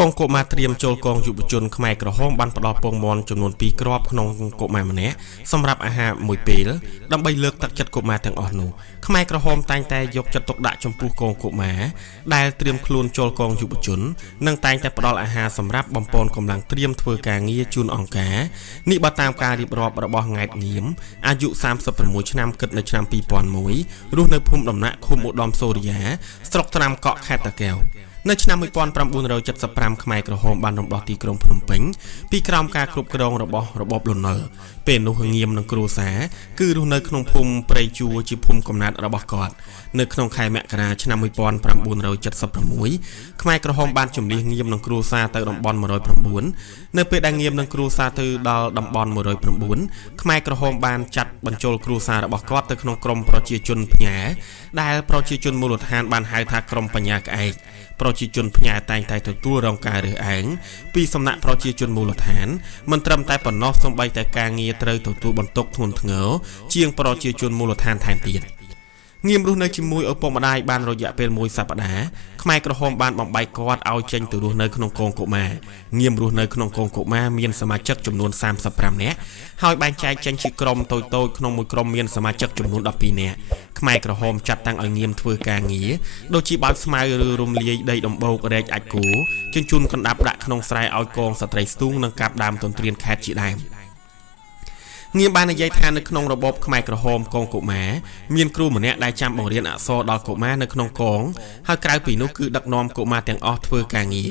กองกบมาเตรียมโจลกองยุบจนขมายกระห้องบันปลอปงมอนจำนวนปีกรอบขนมกบมาเนี้ยสำหรับอาหารมวยเปลดำใบเลือกตักจัดกบมาทางอ่อนนูขมายกระห้องแต่งแต่ยกจัดตกดะจมพูกองกบมาได้เตรียมคลูนโจลกองยุบจนนั่งแต่งแต่ปลออาหารสำหรับบอมปอนกำลังเตรียมเถื่อการเงียจูนอ่องแกนี่บัตามการรีบรอบระบอบไงเงียมอายุ36 ឆ្នាំเกิดในឆ្នាំ2001รู้ในภูมิลำนักคุมอุดมโซริยาสตรกตรามเกาะแคตตะแก้วในឆ្នាំ1975ខ្មែរក្រហមបានរំដោះទីក្រុងភ្នំពេញពីក្រោមការគ្រប់គ្រងរបស់របបលន់នល់ពេលនោះងៀមនិងគ្រូសាគឺរស់នៅក្នុងភូមិព្រៃជួរជាភូមិកំណើតរបស់គាត់នៅក្នុងខែមករាឆ្នាំ1976ខ្មែរក្រហមបានជំនះងៀមនិងគ្រូសាទៅតំបន់109នៅពេលដែលងៀមនិងគ្រូសាទៅដល់តំបន់109ខ្មែរក្រហមបានចាត់បញ្ចូលគ្រូសារបស់គាត់ទៅក្នុងក្រុមប្រជាជនផ្ញើដែលប្រជាជនមូលដ្ឋានបានហៅថាក្រុមបញ្ញាក្អែកប្រជាជនផ្ញើតែងតែទទួលរងការរើសអើងពីសំណាក់ប្រជាជនមូលដ្ឋានមិនត្រឹមតែប៉ុណ្ណោះសូម្បីតែការងារត្រូវទទួលបន្ទុកធ្ងន់ធ្ងរជាងប្រជាជនមូលដ្ឋានថែមទៀតងៀមរស់នៅជាមួយឪពុកម្ដាយបានរយៈពេល1សប្តាហ៍ខ្មែរក្រហមបានបំបីគាត់ឲ្យចេញទៅរស់នៅក្នុងកងកុមារងៀមរស់នៅក្នុងកងកុមារមានសមាជិកចំនួន35នាក់ហើយបែងចែកចេញជាក្រុមតូចៗក្នុងមួយក្រុមមានសមាជិកចំនួន12នាក់ខ្មែរក្រហមចាត់តាំងឲ្យងៀមធ្វើការងារដូចជាបោកស្មៅឬរំលាយដីដំបូករែកអាចគូជញ្ជូនកណ្ដាប់ដាក់ក្នុងស្រែឲ្យកងស្ត្រីស្ទូងនិងកាប់ដើមទន្ទ្រានខេត្តជាដើមងៀមបាននិយាយថានៅក្នុងរបបខ្មែរក្រហមកងកុមារមានគ្រូម្នាក់ដែលចាំបង្រៀនអក្សរដល់កុមារនៅក្នុងកងហើយក្រៅពីនោះគឺដឹកនាំកុមារទាំងអស់ធ្វើការងារ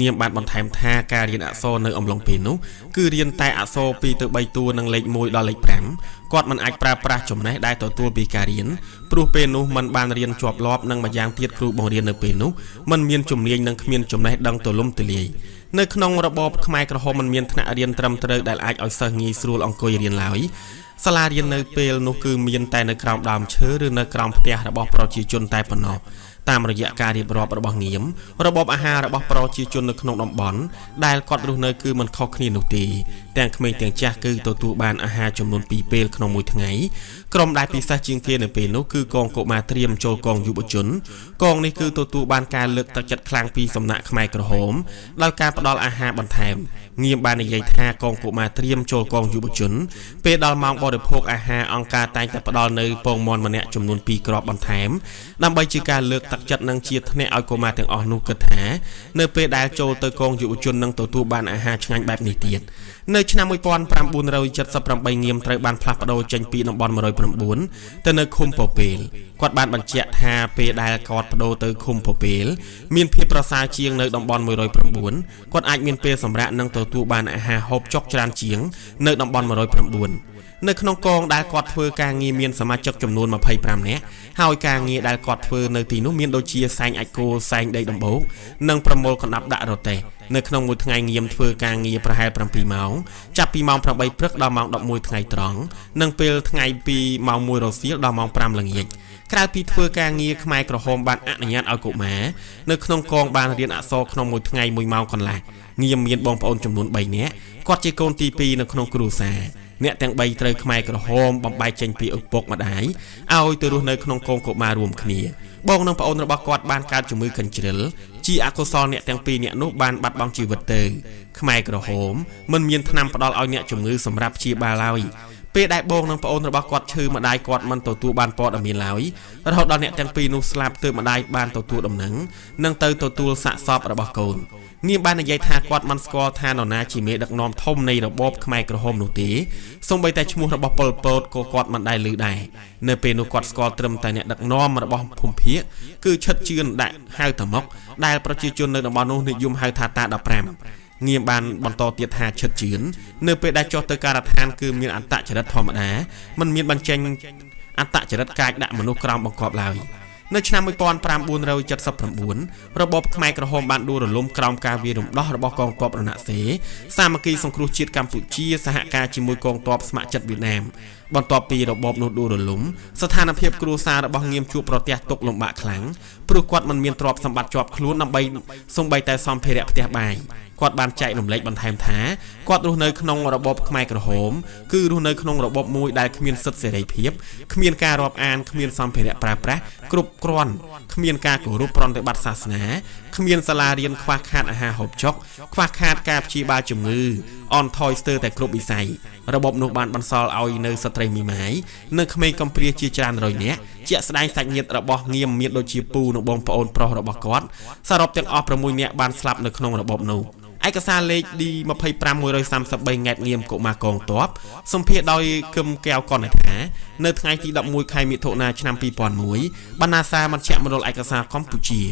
ងៀមបានបន្ថែមថាការរៀនអក្សរនៅអំឡុងពេលនោះគឺរៀនតែអក្សរ2ទៅ3តួនិងលេខ1ដល់លេខ5គាត់មិនអាចប្រើប្រាស់ចំណេះដែលទទួលពីការរៀនព្រោះពេលនោះมันបានរៀនជាប់លាប់និងម្យ៉ាងទៀតគ្រូបង្រៀននៅពេលនោះมันមានជំនាញនិងគ្មានចំណេះដឹងទូលំទូលាយនៅក្នុងរបបខ្មែរក្រហមมันមានថ្នាក់រៀនត្រឹមត្រូវដែលអាចឲ្យសិស្សងាយស្រួលអង្គុយរៀនឡើយសាលារៀននៅពេលនោះគឺមានតែនៅក្រោមដើមឈើឬនៅក្រោមផ្ទះរបស់ប្រជាជនតែប៉ុណ្ណោះតាមរយៈការរៀបរាប់របស់ងៀមរបបអាហាររបស់ប្រជាជននៅក្នុងតំបន់ដែលគាត់រស់នៅគឺមិនខុសគ្នានោះទេទាំងក្មេងទាំងចាស់គឺទទួលបានអាហារចំនួន2ពេលក្នុងមួយថ្ងៃក្រុមដែលពិសេសជាងគេនៅពេលនោះគឺកងកុមារត្រៀមចូលកងយុវជនកងនេះគឺទទួលបានការលើកទឹកចិត្តខ្លាំងពីសំណាក់ខ្មែរក្រហមដោយការផ្ដល់អាហារបន្ថែមងៀមបាននិយាយថាកងកុមារត្រៀមចូលកងយុវជនពេលដល់ម៉ោងបរិភោគអាហារអង្គការតែងតែផ្ដល់នៅពងមាន់ម្នាក់ចំនួន2គ្រាប់បន្ថែមដើម្បីជាការលើកទឹកចិត្តនិងជាថ្នាក់ឲ្យកុមារទាំងអស់នោះគិតថានៅពេលដែលចូលទៅកងយុវជននឹងទទួលបានអាហារឆ្ងាញ់បែបនេះទៀតនៅឆ្នាំ1978ងៀមត្រូវបានផ្លាស់ប្ដូរចេញពីតំបន់109ទៅនៅឃុំពពែលគាត់បានបញ្ជាក់ថាពេលដែលគាត់ប្ដូរទៅឃុំពពែលមានភាពប្រសើរជាងនៅតំបន់109គាត់អាចមានពេលសម្រាកនិងទទួលបានអាហារហូបចុកច្រើនជាងនៅតំបន់109នៅក្នុងកងដែលគាត់ធ្វើការងារមានសមាជិកចំនួន25នាក់ហើយការងារដែលគាត់ធ្វើនៅទីនោះមានដូចជាសែងអាចគោសែងដីដំបូកនិងប្រមូលកណ្ដាប់ដាក់រទេះនៅក្នុងមួយថ្ងៃងៀមធ្វើការងារប្រហែល7ម៉ោងចាប់ពីម៉ោង8ព្រឹកដល់ម៉ោង11ថ្ងៃត្រង់និងពេលថ្ងៃពីម៉ោង1រសៀលដល់ម៉ោង5ល្ងាចក្រៅពីធ្វើការងារខ្មែរក្រហមបានអនុញ្ញាតឲ្យកុមារនៅក្នុងកងបានរៀនអក្សរក្នុងមួយថ្ងៃ1ម៉ោងកន្លះងៀមមានបងប្អូនចំនួន3នាក់គាត់ជាកូនទី2នៅក្នុងគ្រួសារអ្នកទាំង3ត្រូវខ្មែរក្រហមបំបែកចេញពីឪពុកម្ដាយឲ្យទៅរស់នៅក្នុងកងកុមាររួមគ្នាបងនិងប្អូនរបស់គាត់បានកើតជំងឺកញ្ជ្រិលជាអកុសលអ្នកទាំង2នាក់នោះបានបាត់បង់ជីវិតទៅខ្មែរក្រហមមិនមានថ្នាំផ្ដល់ឲ្យអ្នកជំងឺសម្រាប់ព្យាបាលឡើយពេលដែលបងនិងប្អូនរបស់គាត់ឈឺម្ដាយគាត់មិនទទួលបានព័ត៌មានឡើយរហូតដល់អ្នកទាំង2នោះស្លាប់ទើបម្ដាយបានទទួលដំណឹងនិងទៅទទួលសាកសពរបស់កូនងៀមបាននិយាយថាគាត់មិនស្គាល់ថានរណាជាមេដឹកនាំធំនៃរបបខ្មែរក្រហមនោះទេសូម្បីតែឈ្មោះរបស់ប៉ុលពតក៏គាត់មិនដែលឮដែរនៅពេលនោះគាត់ស្គាល់ត្រឹមតែអ្នកដឹកនាំរបស់ភូមិភាគគឺឈិតជឿនដាក់ហៅតមកដែលប្រជាជននៅតំបន់នោះនិយមហៅថាតា15ងៀមបានបន្តទៀតថាឈិតជឿននៅពេលដែលចុះទៅការដ្ឋានគឺមានអត្តចរិតធម្មតាមិនមានបញ្ចេញអត្តចរិតកាចដាក់មនុស្សក្រោមបង្គាប់ឡើយនៅឆ្នាំ1979របបខ្មែរក្រហមបានដួលរលំក្រោមការវាយរំដោះរបស់កងទ័ពរណសិរ្សសាមគ្គីសង្គ្រោះជាតិកម្ពុជាសហការជាមួយកងទ័ពស្ម័គ្រចិត្តវៀតណាមបន្ទាប់ពីរបបនោះដួលរលំស្ថានភាពគ្រួសាររបស់ងៀមជួបប្រទះទុក្ខលំបាកខ្លាំងព្រោះគាត់មិនមានទ្រព្យសម្បត្តិជាប់ខ្លួនដើម្បីសំបីតែសម្ភារៈផ្ទះបាយ គាត់បានចែករំលែកបន្ថែមថាគាត់រស់នៅក្នុងរបបខ្មែរក្រហមគឺរស់នៅក្នុងរបបមួយដែលគ្មានសិទ្ធិសេរីភាពគ្មានការរាប់អានគ្មានសម្ភារៈប្រើប្រាស់គ្រប់គ្រាន់គ្មានការគោរពប្រតិបត្តិសាសនាគ្មានសាលារៀនខ្វះខាតអាហារហូបចុកខ្វះខាតការព្យាបាលជំងឺអន់ថយស្ទើរតែគ្រប់វិស័យរបបនោះបានបន្សល់ឲ្យនៅស្ត្រីមីម៉ាយនិងក្មេងកំព្រាជាច្រើនរយនាក់ជាក់ស្ដែងសាច់ញាតិរបស់ងៀមមានដូចជាពូនិងបងប្អូនប្រុសរបស់គាត់សរុបទាំងអស់6នាក់បានស្លាប់នៅក្នុងរបបនោះឯកសារលេខ D25-133 ង៉ែតងៀមកុមារកងទ័ពសម្ភាសដោយគឹមកែវកនថានៅថ្ងៃទី11ខែមិថុនាឆ្នាំ2001បណ្ណាសារមជ្ឈមណ្ឌលឯកសារកម្ពុជា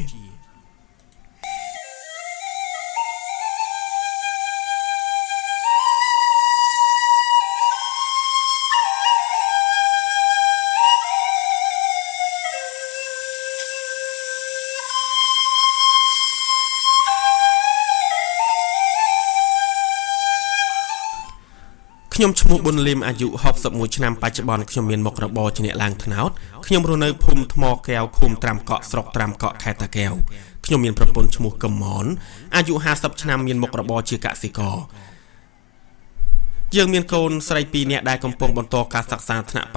ខ្ញុំឈ្មោះប៊ុនលឹមអាយុ61ឆ្នាំបច្ចុប្បន្នខ្ញុំមានមុខរបរជាអ្នកឡើងត្នោតខ្ញុំរស់នៅភូមិថ្មកែវឃុំត្រាំកក់ស្រុកត្រាំកក់ខេត្តតាកែវខ្ញុំមានប្រពន្ធឈ្មោះកឹមម៉នអាយុ50ឆ្នាំមានមុខរបរជាកសិករយើងមានកូនស្រី2នាក់ដែលកំពុងបន្តការសិក្សាថ្នាក់ប